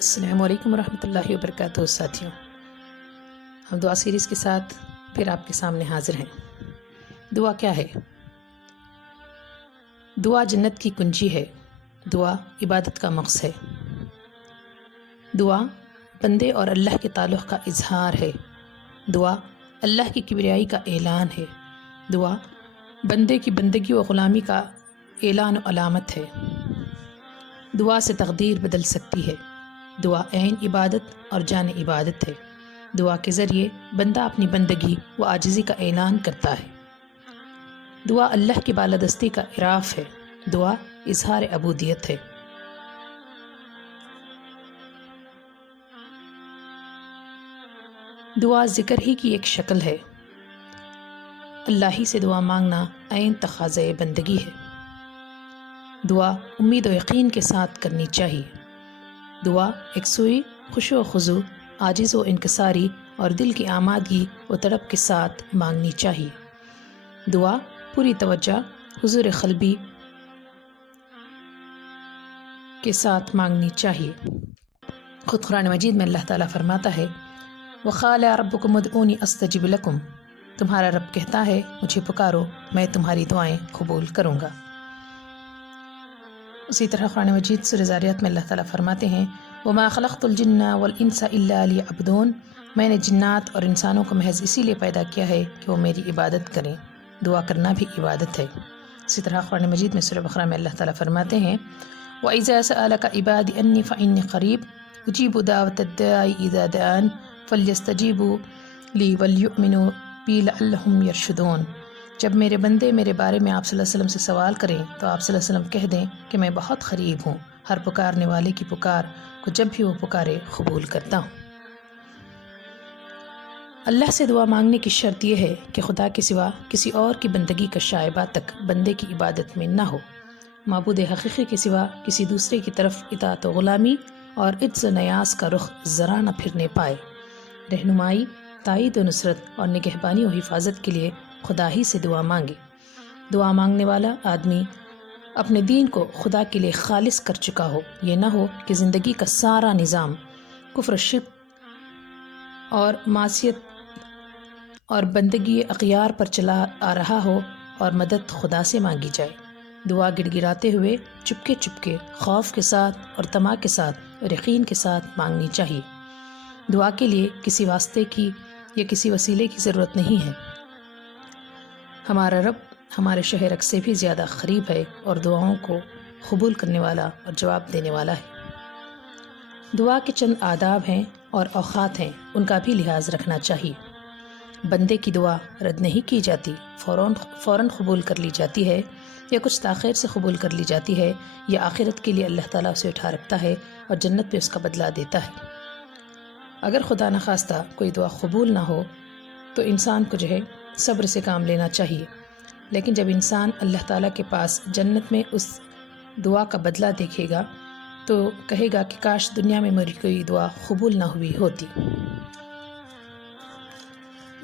السلام علیکم ورحمۃ اللہ وبرکاتہ ساتھیوں، ہم دعا سیریز کے ساتھ پھر آپ کے سامنے حاضر ہیں۔ دعا کیا ہے؟ دعا جنت کی کنجی ہے، دعا عبادت کا مغز ہے، دعا بندے اور اللہ کے تعلق کا اظہار ہے، دعا اللہ کی کبریائی کا اعلان ہے، دعا بندے کی بندگی و غلامی کا اعلان و علامت ہے، دعا سے تقدیر بدل سکتی ہے، دعا عین عبادت اور جان عبادت ہے، دعا کے ذریعے بندہ اپنی بندگی و عاجزی کا اعلان کرتا ہے، دعا اللہ کی بالادستی کا اعراف ہے، دعا اظہار عبودیت ہے۔ دعا ذکر ہی کی ایک شکل ہے، اللہ ہی سے دعا مانگنا عین تقاضۂ بندگی ہے، دعا امید و یقین کے ساتھ کرنی چاہیے، دعا یکسوئی خشوع و خضوع، عاجز و انکساری اور دل کی آمادگی و تڑپ کے ساتھ مانگنی چاہیے، دعا پوری توجہ حضور قلبی کے ساتھ مانگنی چاہیے۔ خود قرآن مجید میں اللہ تعالیٰ فرماتا ہے وَقَالَ رَبُّكُمُ ادْعُونِي أَسْتَجِبْ لَكُمْ، تمہارا رب کہتا ہے مجھے پکارو میں تمہاری دعائیں قبول کروں گا۔ اسی طرح قرآن مجید سورہ ذاریات میں اللہ تعالیٰ فرماتے ہیں وَمَا خَلَقْتُ الْجِنَّ وَالْإِنسَ إِلَّا لِيَعْبُدُونِ، میں نے جنات اور انسانوں کو محض اسی لیے پیدا کیا ہے کہ وہ میری عبادت کریں، دعا کرنا بھی عبادت ہے۔ اسی طرح قرآن مجید میں سورہ بقرہ میں اللہ تعالیٰ فرماتے ہیں وَإِذَا سَأَلَكَ عِبَادِي أَنِّي فَإِنِّي قَرِيبٌ أُجِيبُ دَعْوَةَ الدَّاعِ إِذَا دَعَانِ فَلْيَسْتَجِيبُوا لِي وَلْيُؤْمِنُوا بِي لَعَلَّهُمْ يَرْشُدُونَ، جب میرے بندے میرے بارے میں آپ صلی اللہ علیہ وسلم سے سوال کریں تو آپ صلی اللہ علیہ وسلم کہہ دیں کہ میں بہت قریب ہوں، ہر پکارنے والے کی پکار کو جب بھی وہ پکارے قبول کرتا ہوں۔ اللہ سے دعا مانگنے کی شرط یہ ہے کہ خدا کے سوا کسی اور کی بندگی کا شائبہ تک بندے کی عبادت میں نہ ہو، معبود حقیقی کے سوا کسی دوسرے کی طرف اطاعت و غلامی اور عجز و نیاز کا رخ ذرا نہ پھرنے پائے، رہنمائی، تائید و نصرت اور نگہبانی و حفاظت کے لیے خدا ہی سے دعا مانگے۔ دعا مانگنے والا آدمی اپنے دین کو خدا کے لیے خالص کر چکا ہو، یہ نہ ہو کہ زندگی کا سارا نظام کفر و شرک اور معصیت اور بندگی اغیار پر چلا آ رہا ہو اور مدد خدا سے مانگی جائے۔ دعا گڑ گڑاتے ہوئے چپکے چپکے، خوف کے ساتھ اور طمع کے ساتھ اور یقین کے ساتھ مانگنی چاہیے۔ دعا کے لیے کسی واسطے کی یا کسی وسیلے کی ضرورت نہیں ہے، ہمارا رب ہمارے شہ رگ سے بھی زیادہ قریب ہے اور دعاؤں کو قبول کرنے والا اور جواب دینے والا ہے۔ دعا کے چند آداب ہیں اور اوقات ہیں، ان کا بھی لحاظ رکھنا چاہیے۔ بندے کی دعا رد نہیں کی جاتی، فوراً قبول کر لی جاتی ہے، یا کچھ تاخیر سے قبول کر لی جاتی ہے، یا آخرت کے لیے اللہ تعالیٰ اسے اٹھا رکھتا ہے اور جنت پہ اس کا بدلہ دیتا ہے۔ اگر خدا نخواستہ کوئی دعا قبول نہ ہو تو انسان کو صبر سے کام لینا چاہیے، لیکن جب انسان اللہ تعالیٰ کے پاس جنت میں اس دعا کا بدلہ دیکھے گا تو کہے گا کہ کاش دنیا میں میری کوئی دعا قبول نہ ہوئی ہوتی۔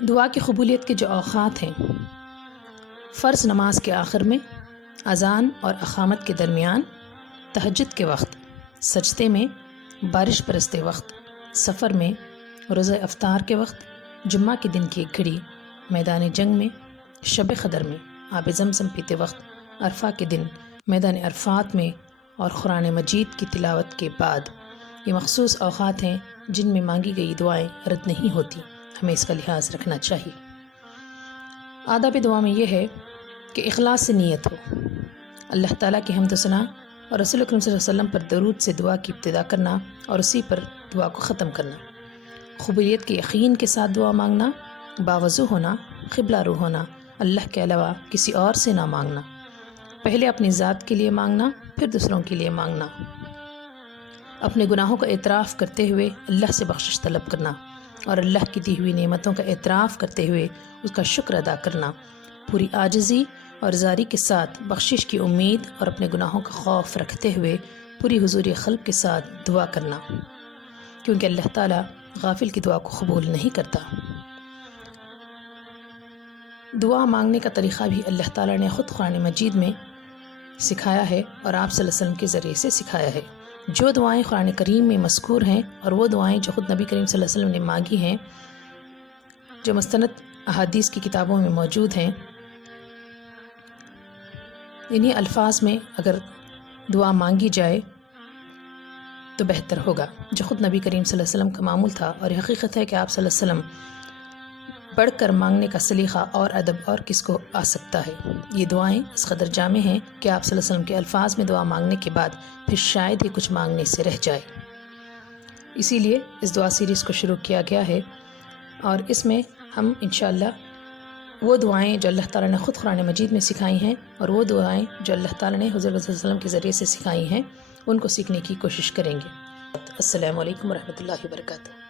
دعا کی قبولیت کے جو اوقات ہیں، فرض نماز کے آخر میں، اذان اور اقامت کے درمیان، تہجد کے وقت، سجدے میں، بارش برستے وقت، سفر میں، روزہ افطار کے وقت، جمعہ کے دن کی ایک گھڑی، میدان جنگ میں، شب قدر میں، آب زمزم پیتے وقت، عرفہ کے دن، میدان عرفات میں اور قرآن مجید کی تلاوت کے بعد۔ یہ مخصوص اوقات ہیں جن میں مانگی گئی دعائیں رد نہیں ہوتی، ہمیں اس کا لحاظ رکھنا چاہیے۔ آداب دعا میں یہ ہے کہ اخلاص سے نیت ہو، اللہ تعالیٰ کی حمد و ثنا اور رسول اکرم صلی اللہ علیہ وسلم پر درود سے دعا کی ابتدا کرنا اور اسی پر دعا کو ختم کرنا، قبولیت کے یقین کے ساتھ دعا مانگنا، باوضو ہونا، قبلہ رو ہونا، اللہ کے علاوہ کسی اور سے نہ مانگنا، پہلے اپنی ذات کے لیے مانگنا پھر دوسروں کے لیے مانگنا، اپنے گناہوں کا اعتراف کرتے ہوئے اللہ سے بخشش طلب کرنا اور اللہ کی دی ہوئی نعمتوں کا اعتراف کرتے ہوئے اس کا شکر ادا کرنا، پوری عاجزی اور زاری کے ساتھ بخشش کی امید اور اپنے گناہوں کا خوف رکھتے ہوئے پوری حضور قلب کے ساتھ دعا کرنا، کیونکہ اللہ تعالیٰ غافل کی دعا کو قبول نہیں کرتا۔ دعا مانگنے کا طریقہ بھی اللہ تعالیٰ نے خود قرآن مجید میں سکھایا ہے اور آپ صلی اللہ علیہ وسلم کے ذریعے سے سکھایا ہے۔ جو دعائیں قرآن کریم میں مذکور ہیں اور وہ دعائیں جو خود نبی کریم صلی اللہ علیہ وسلم نے مانگی ہیں، جو مستند احادیث کی کتابوں میں موجود ہیں، انہی الفاظ میں اگر دعا مانگی جائے تو بہتر ہوگا، جو خود نبی کریم صلی اللہ علیہ وسلم کا معمول تھا۔ اور یہ حقیقت ہے کہ آپ صلی اللہ علیہ وسلم بڑھ کر مانگنے کا سلیقہ اور ادب اور کس کو آ سکتا ہے۔ یہ دعائیں اس قدر جامع ہیں کہ آپ صلی اللہ علیہ وسلم کے الفاظ میں دعا مانگنے کے بعد پھر شاید ہی کچھ مانگنے سے رہ جائے۔ اسی لیے اس دعا سیریز کو شروع کیا گیا ہے، اور اس میں ہم انشاءاللہ وہ دعائیں جو اللہ تعالیٰ نے خود قرآن مجید میں سکھائی ہیں اور وہ دعائیں جو اللہ تعالیٰ نے حضور صلی اللہ علیہ وسلم کے ذریعے سے سکھائی ہیں، ان کو سیکھنے کی کوشش کریں گے۔ السلام علیکم ورحمۃ اللہ وبرکاتہ۔